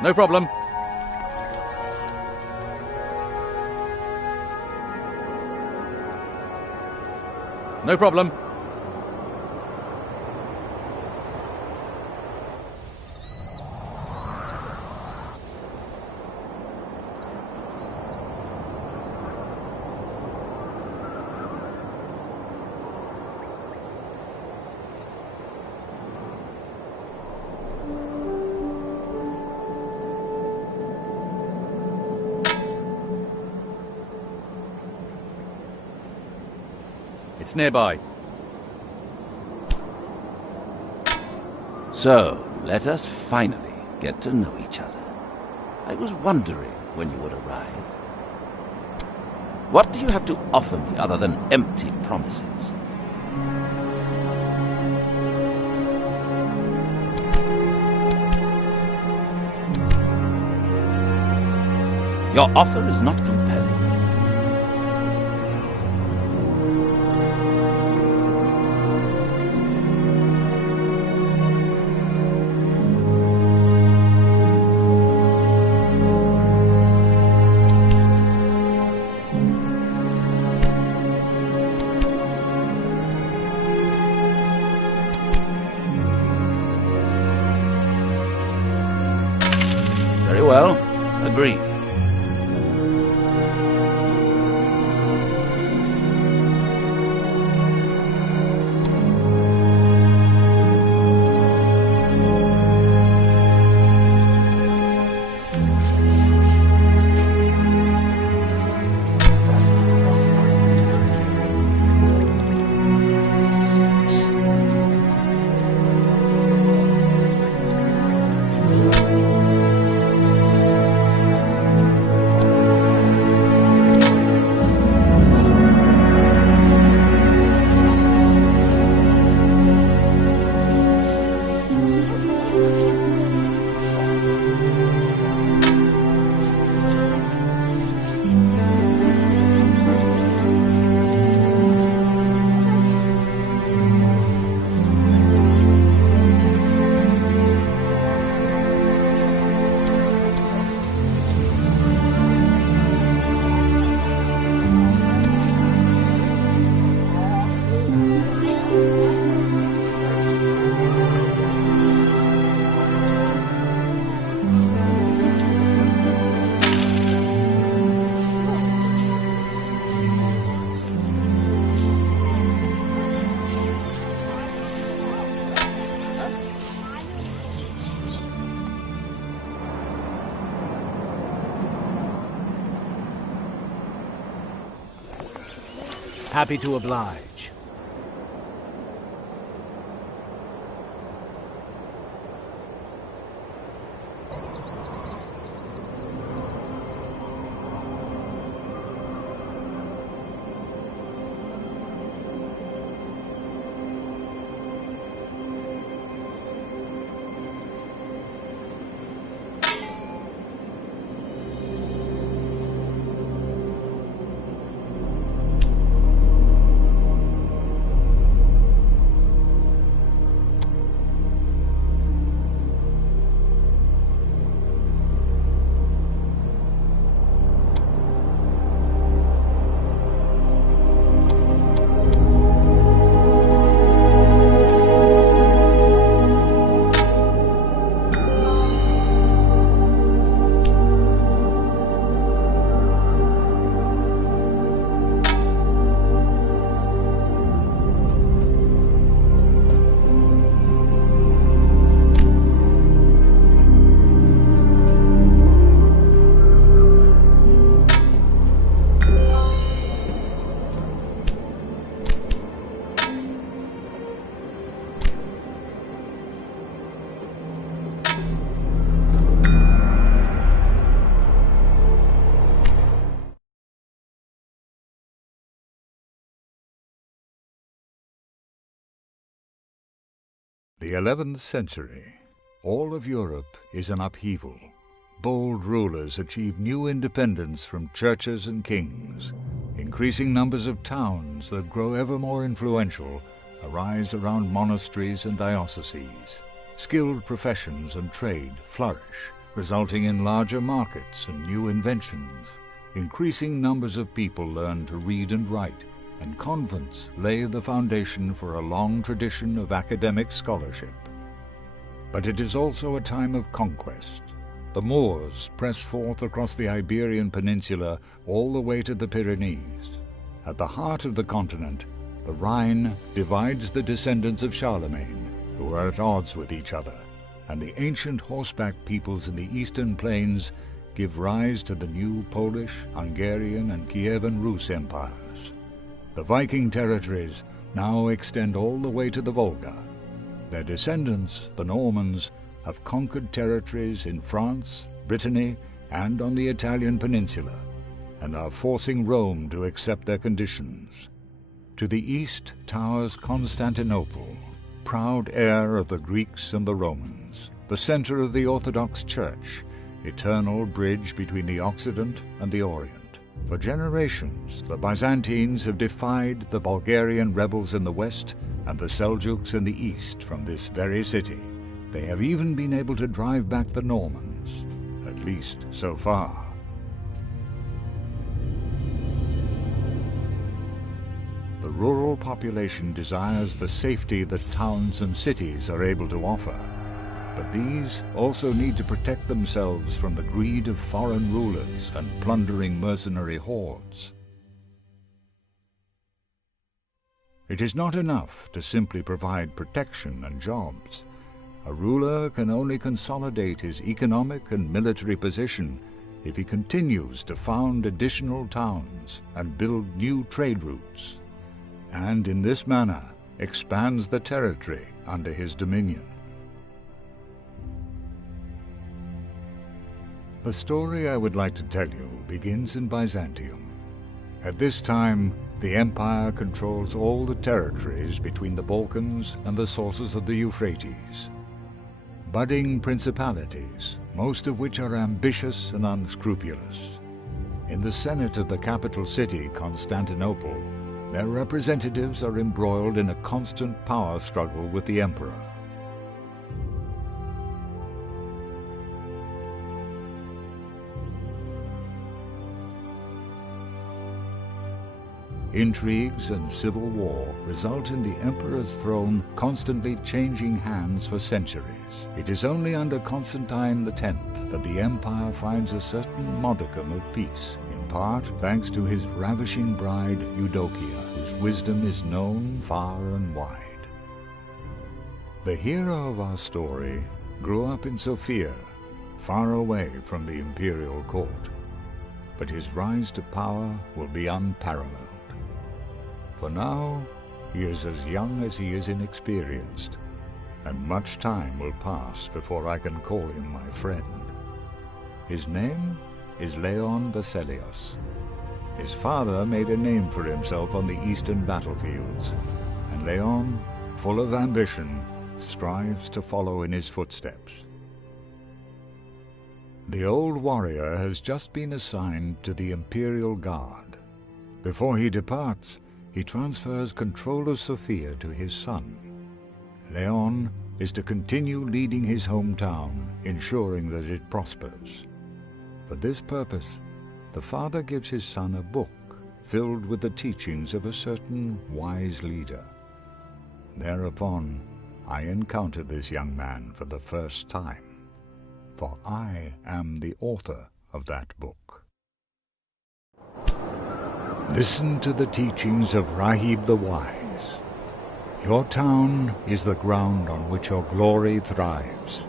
No problem. No problem. It's nearby. So, let us finally get to know each other. I was wondering when you would arrive. What do you have to offer me other than empty promises? Your offer is not compelling. Very well. Agreed. Happy to oblige. The 11th century. All of Europe is in upheaval. Bold rulers achieve new independence from churches and kings. Increasing numbers of towns that grow ever more influential arise around monasteries and dioceses. Skilled professions and trade flourish, resulting in larger markets and new inventions. Increasing numbers of people learned to read and write, and convents lay the foundation for a long tradition of academic scholarship. But it is also a time of conquest. The Moors press forth across the Iberian Peninsula all the way to the Pyrenees. At the heart of the continent, the Rhine divides the descendants of Charlemagne, who are at odds with each other, and the ancient horseback peoples in the eastern plains give rise to the new Polish, Hungarian, and Kievan Rus empires. The Viking territories now extend all the way to the Volga. Their descendants, the Normans, have conquered territories in France, Brittany, and on the Italian peninsula, and are forcing Rome to accept their conditions. To the east towers Constantinople, proud heir of the Greeks and the Romans, the center of the Orthodox Church, eternal bridge between the Occident and the Orient. For generations, the Byzantines have defied the Bulgarian rebels in the west and the Seljuks in the east from this very city. They have even been able to drive back the Normans, at least so far. The rural population desires the safety that towns and cities are able to offer, but these also need to protect themselves from the greed of foreign rulers and plundering mercenary hordes. It is not enough to simply provide protection and jobs. A ruler can only consolidate his economic and military position if he continues to found additional towns and build new trade routes, and in this manner expands the territory under his dominion. The story I would like to tell you begins in Byzantium. At this time, the empire controls all the territories between the Balkans and the sources of the Euphrates. Budding principalities, most of which are ambitious and unscrupulous. In the Senate of the capital city, Constantinople, their representatives are embroiled in a constant power struggle with the emperor. Intrigues and civil war result in the emperor's throne constantly changing hands for centuries. It is only under Constantine X that the empire finds a certain modicum of peace, in part thanks to his ravishing bride Eudokia, whose wisdom is known far and wide. The hero of our story grew up in Sofia, far away from the imperial court, but his rise to power will be unparalleled. For now, he is as young as he is inexperienced, and much time will pass before I can call him my friend. His name is Leon Veselios. His father made a name for himself on the eastern battlefields, and Leon, full of ambition, strives to follow in his footsteps. The old warrior has just been assigned to the Imperial Guard. Before he departs, he transfers control of Sofia to his son. Leon is to continue leading his hometown, ensuring that it prospers. For this purpose, the father gives his son a book filled with the teachings of a certain wise leader. Thereupon, I encounter this young man for the first time, for I am the author of that book. Listen to the teachings of Rahib the Wise. Your town is the ground on which your glory thrives,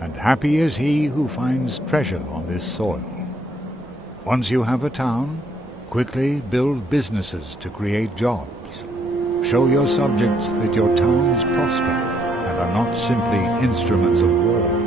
and happy is he who finds treasure on this soil. Once you have a town, quickly build businesses to create jobs. Show your subjects that your towns prosper and are not simply instruments of war.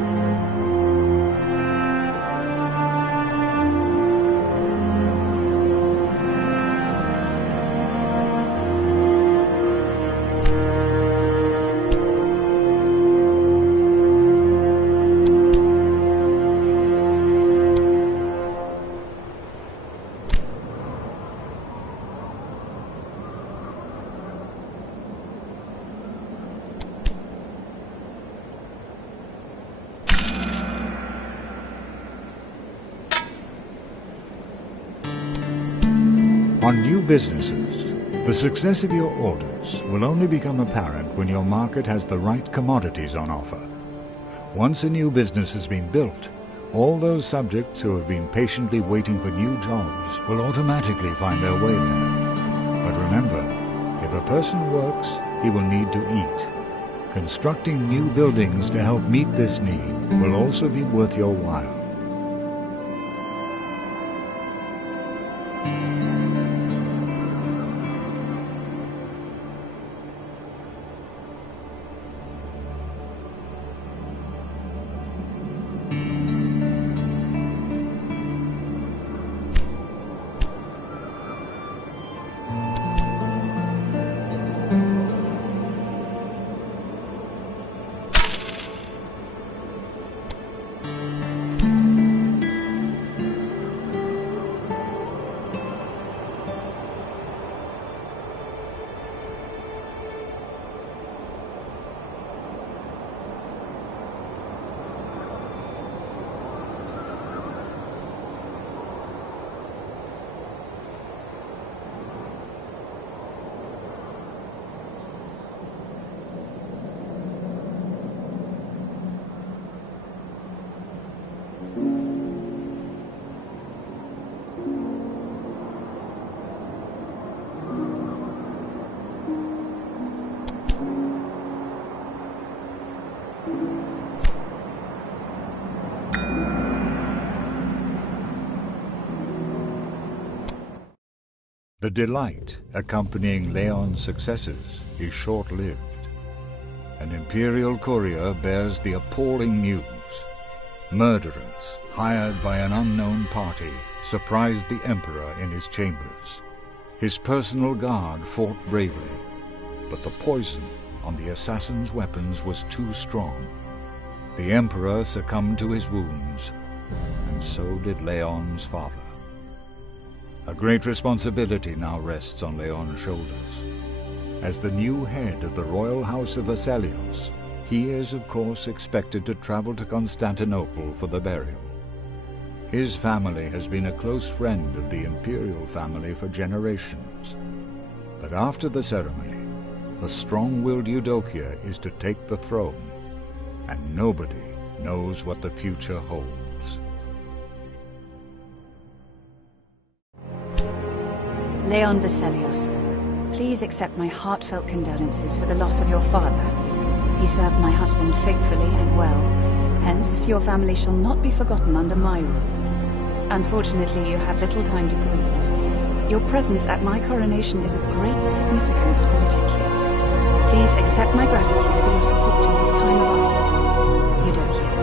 On new businesses, the success of your orders will only become apparent when your market has the right commodities on offer. Once a new business has been built, all those subjects who have been patiently waiting for new jobs will automatically find their way there. But remember, if a person works, he will need to eat. Constructing new buildings to help meet this need will also be worth your while. The delight accompanying Leon's successes is short-lived. An imperial courier bears the appalling news. Murderers, hired by an unknown party, surprised the emperor in his chambers. His personal guard fought bravely, but the poison on the assassin's weapons was too strong. The emperor succumbed to his wounds, and so did Leon's father. A great responsibility now rests on Leon's shoulders. As the new head of the royal house of Vesalios, he is, of course, expected to travel to Constantinople for the burial. His family has been a close friend of the imperial family for generations. But after the ceremony, the strong-willed Eudokia is to take the throne, and nobody knows what the future holds. Leon Vesalios, please accept my heartfelt condolences for the loss of your father. He served my husband faithfully and well, hence your family shall not be forgotten under my rule. Unfortunately, you have little time to grieve. Your presence at my coronation is of great significance politically. Please accept my gratitude for your support in this time of upheaval. Eudokia.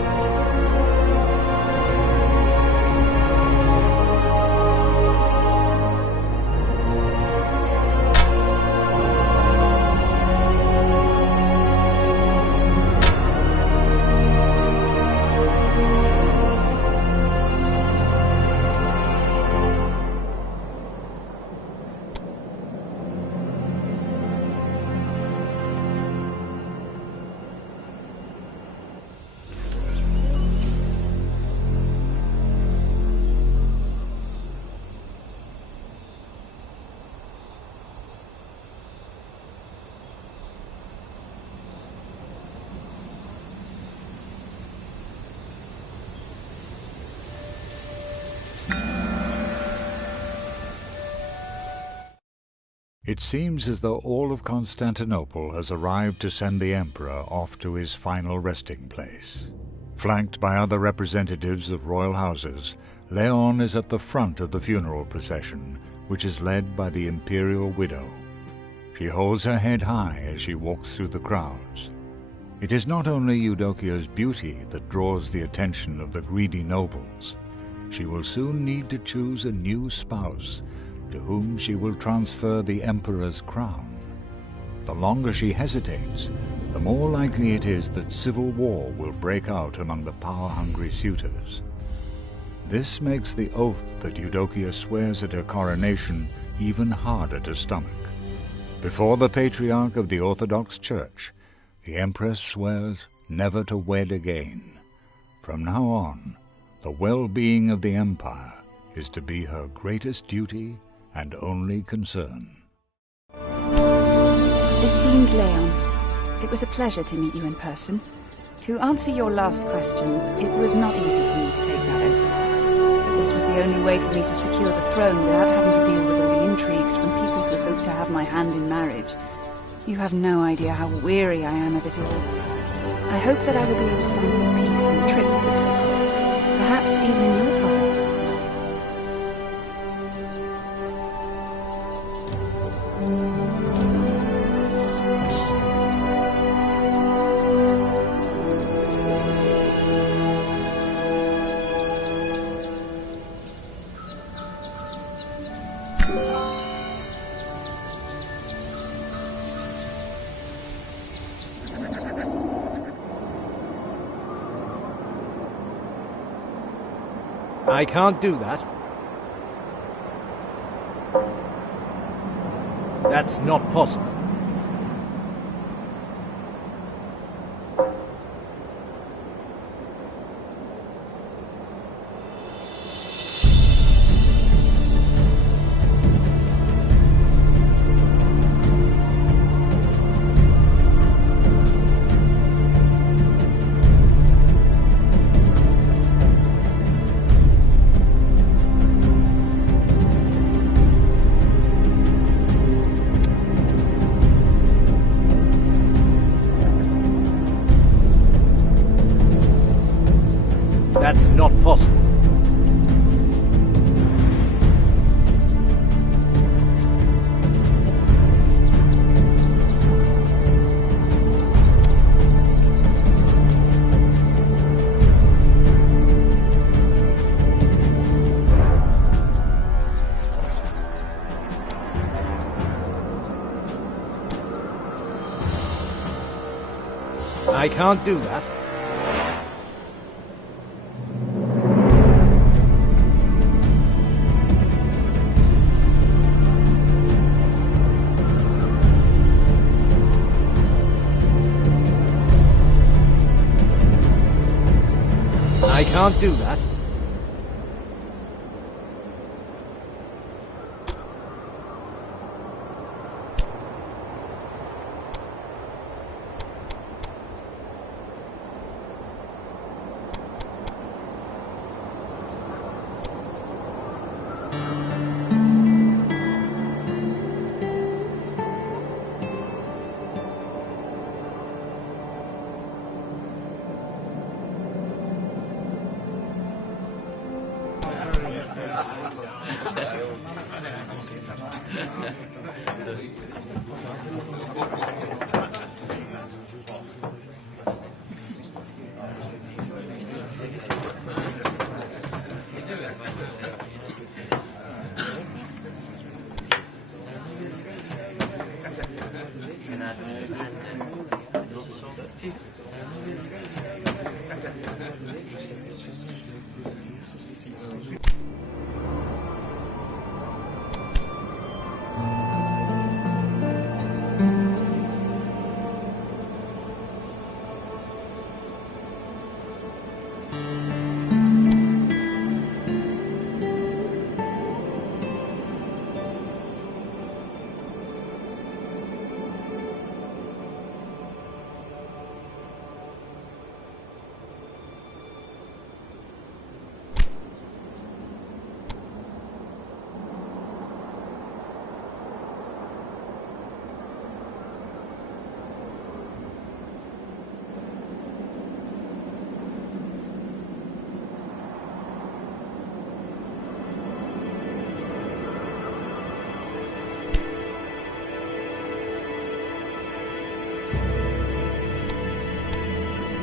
It seems as though all of Constantinople has arrived to send the emperor off to his final resting place. Flanked by other representatives of royal houses, Leon is at the front of the funeral procession, which is led by the imperial widow. She holds her head high as she walks through the crowds. It is not only Eudokia's beauty that draws the attention of the greedy nobles. She will soon need to choose a new spouse, to whom she will transfer the emperor's crown. The longer she hesitates, the more likely it is that civil war will break out among the power-hungry suitors. This makes the oath that Eudokia swears at her coronation even harder to stomach. Before the Patriarch of the Orthodox Church, the Empress swears never to wed again. From now on, the well-being of the empire is to be her greatest duty and only concern. Esteemed Leon, it was a pleasure to meet you in person. To answer your last question, it was not easy for me to take that oath. But this was the only way for me to secure the throne without having to deal with all the intrigues from people who hope to have my hand in marriage. You have no idea how weary I am of it all. I hope that I will be able to find some peace on the trip that we spoke of. Perhaps even in your province. I can't do that. That's not possible. That's not possible. I can't do that. I can't do that.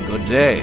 Good day.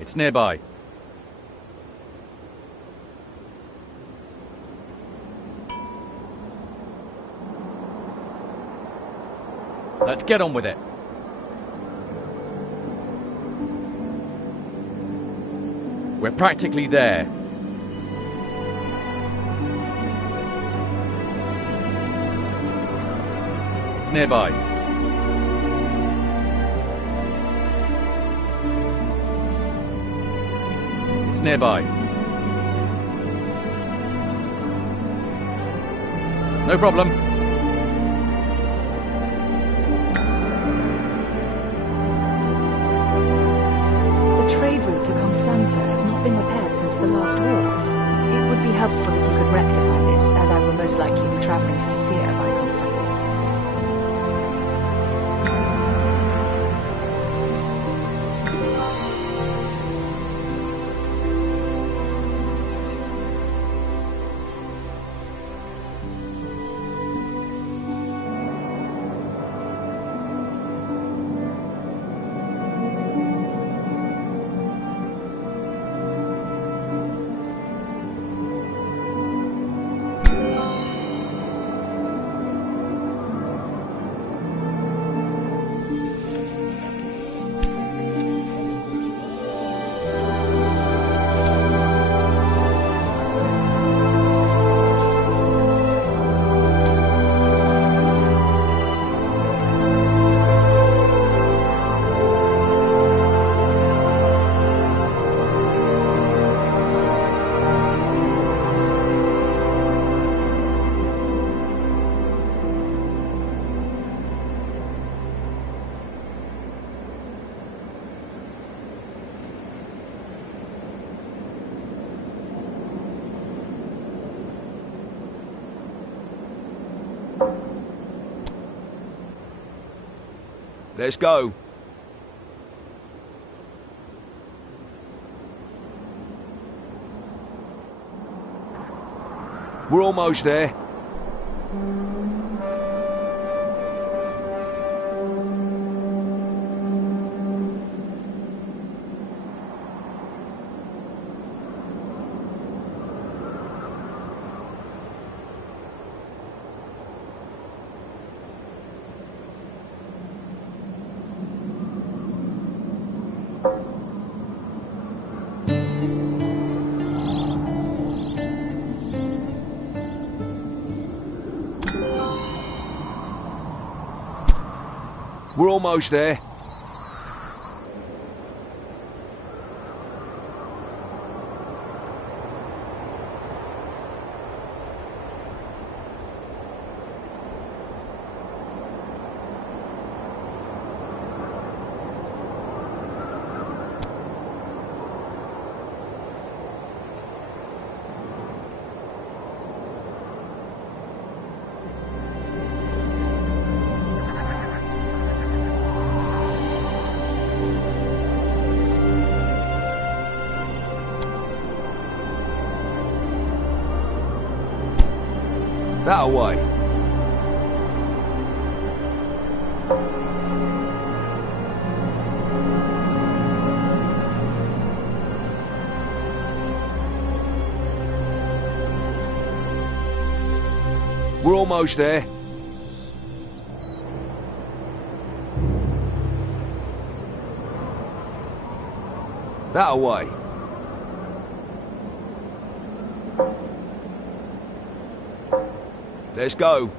It's nearby. Let's get on with it. We're practically there. It's nearby. It's nearby. No problem. The trade route to Constanta has not been repaired since the last war. It would be helpful if you could rectify this, as I will most likely be traveling to Sofia by Constanta. Let's go. We're almost there. We're almost there. That away. We're almost there. That away. Let's go.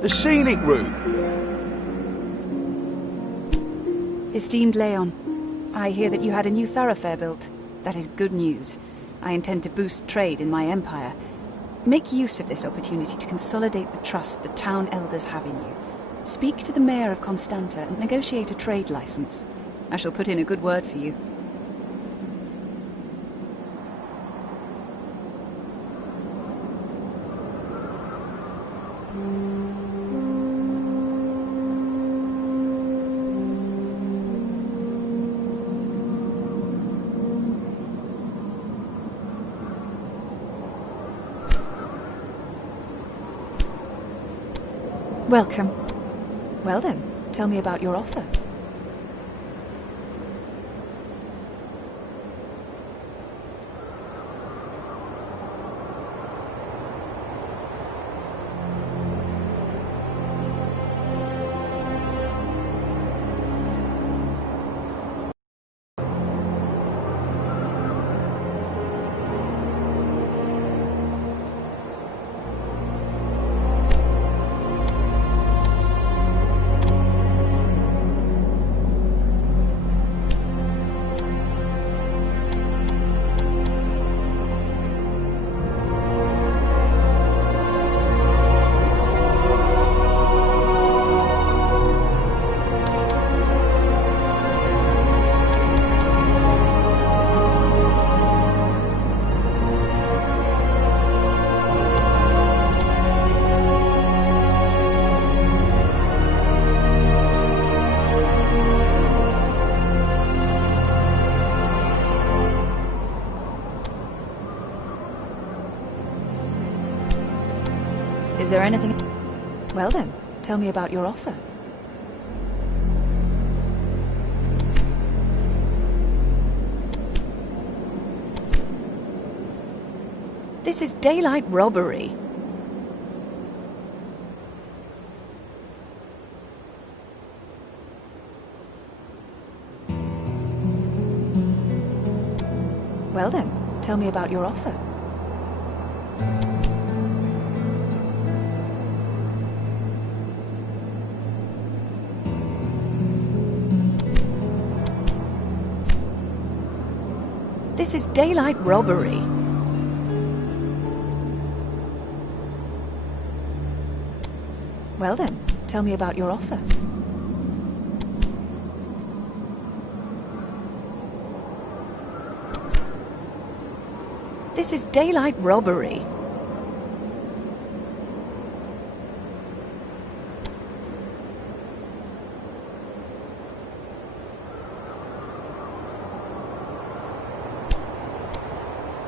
The scenic route. Esteemed Leon, I hear that you had a new thoroughfare built. That is good news. I intend to boost trade in my empire. Make use of this opportunity to consolidate the trust the town elders have in you. Speak to the mayor of Constanta and negotiate a trade license. I shall put in a good word for you. Welcome. Well then, tell me about your offer. Is there anything... Well then, tell me about your offer. This is daylight robbery. Well then, tell me about your offer. This is daylight robbery. Well then, tell me about your offer. This is daylight robbery.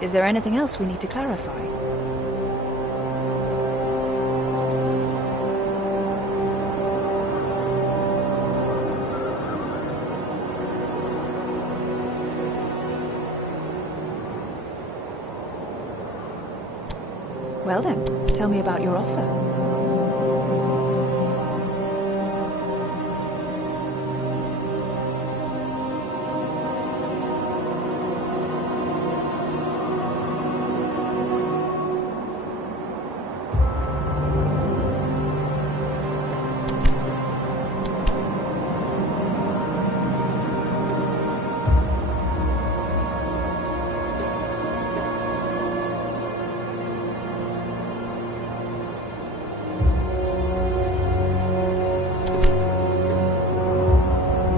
Is there anything else we need to clarify? Well then, tell me about your offer.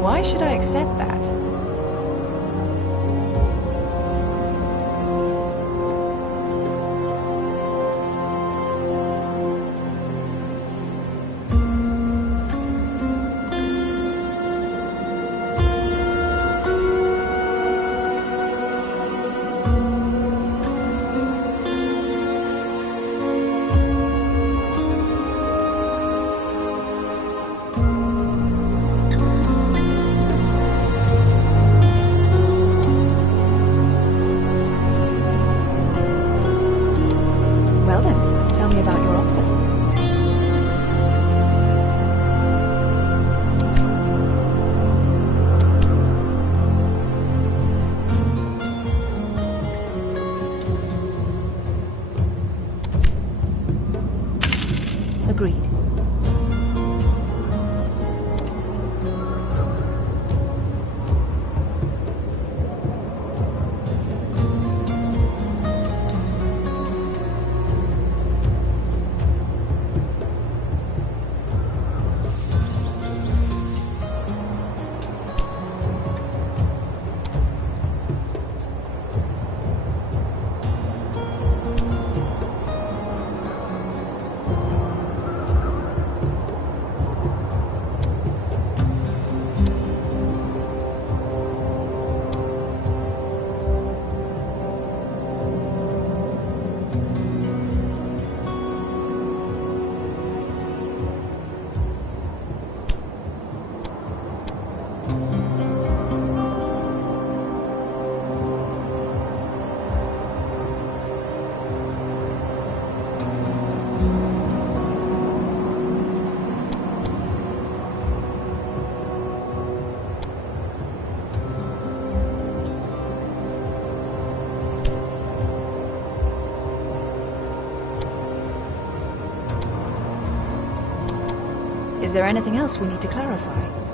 Why should I accept that? there anything else we need to clarify?